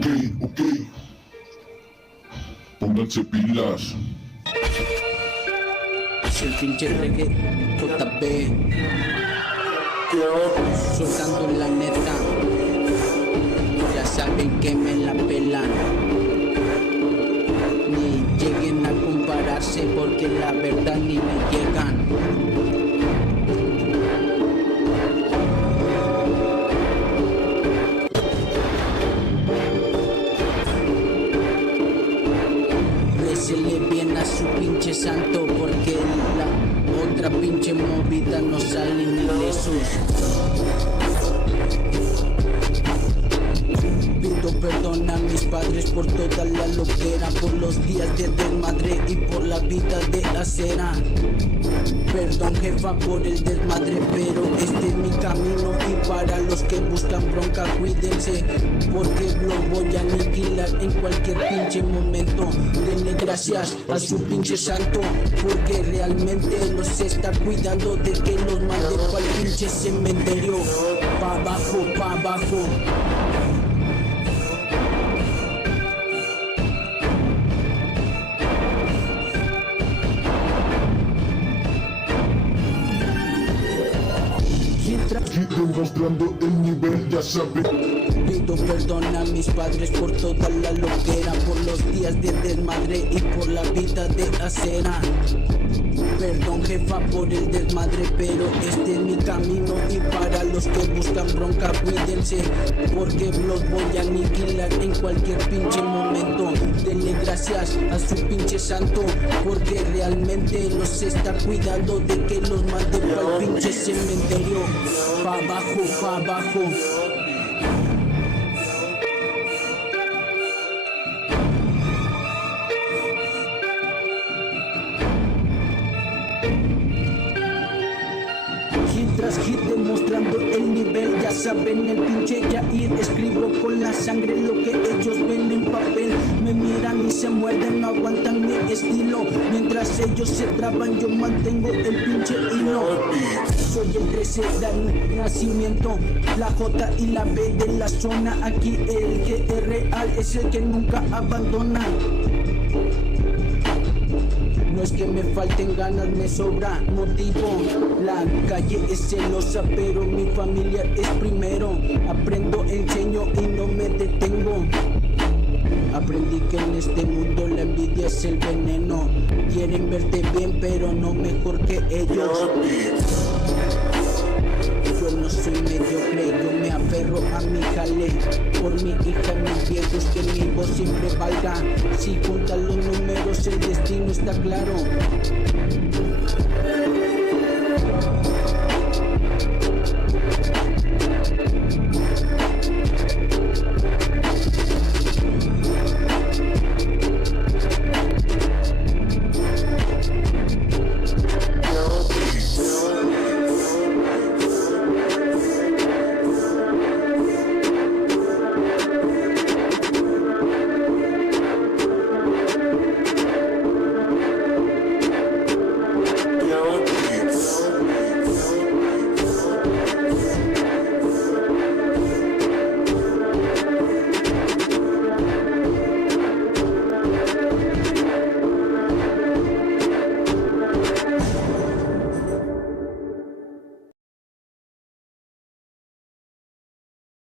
Ok. Pónganse pilas. Es el pinche reggae JB, soltando la neta. Ya saben que me la pelan, ni lleguen a compararse porque la verdad ni me llegan. Récele bien a su pinche santo porque la otra pinche movida no sale ni lesos. Pido perdón a mis padres por toda la loquera, por los días de desmadre y por la vida de acera. Perdón jefa por el desmadre, pero este es mi camino. Y para los que buscan bronca, cuídense, porque los voy a aniquilar en cualquier pinche momento. Denle gracias a su pinche santo, porque realmente los está cuidando de que los mande pa'l pinche cementerio. Pa' abajo, pa' abajo. Demostrando el nivel, ya saben. Pido perdón a mis padres por toda la loquera, por los días de desmadre y por la vida de acera. Perdón jefa por el desmadre, pero este es mi camino. Y para los que buscan bronca, cuídense, porque los voy a aniquilar en cualquier pinche momento. Denle gracias a su pinche santo, porque realmente los está cuidando de que los mande pa'l pinche cementerio. Pa' abajo, pa' abajo. Hit tras hit demostrando el nivel, ya saben el pinche Yair. Escribo con la sangre lo que ellos ven en papel. Me miran y se muerden, no aguantan mi estilo. Mientras ellos se traban yo mantengo el pinche hilo. Soy el 13 del nacimiento, la J y la B de la zona. Aquí el que es real es el que nunca abandona. No es que me falten ganas, me sobra motivo. La calle es celosa, pero mi familia es primero. Aprendo, enseño y no me detengo. Aprendí que en este mundo la envidia es el veneno. Quieren verte bien, pero no mejor que ellos. Yo no soy mediocre, yo me aferro a mi jale. Por mi hija, mis viejos, que mi voz siempre valga. Si juntan los números, el destino está claro.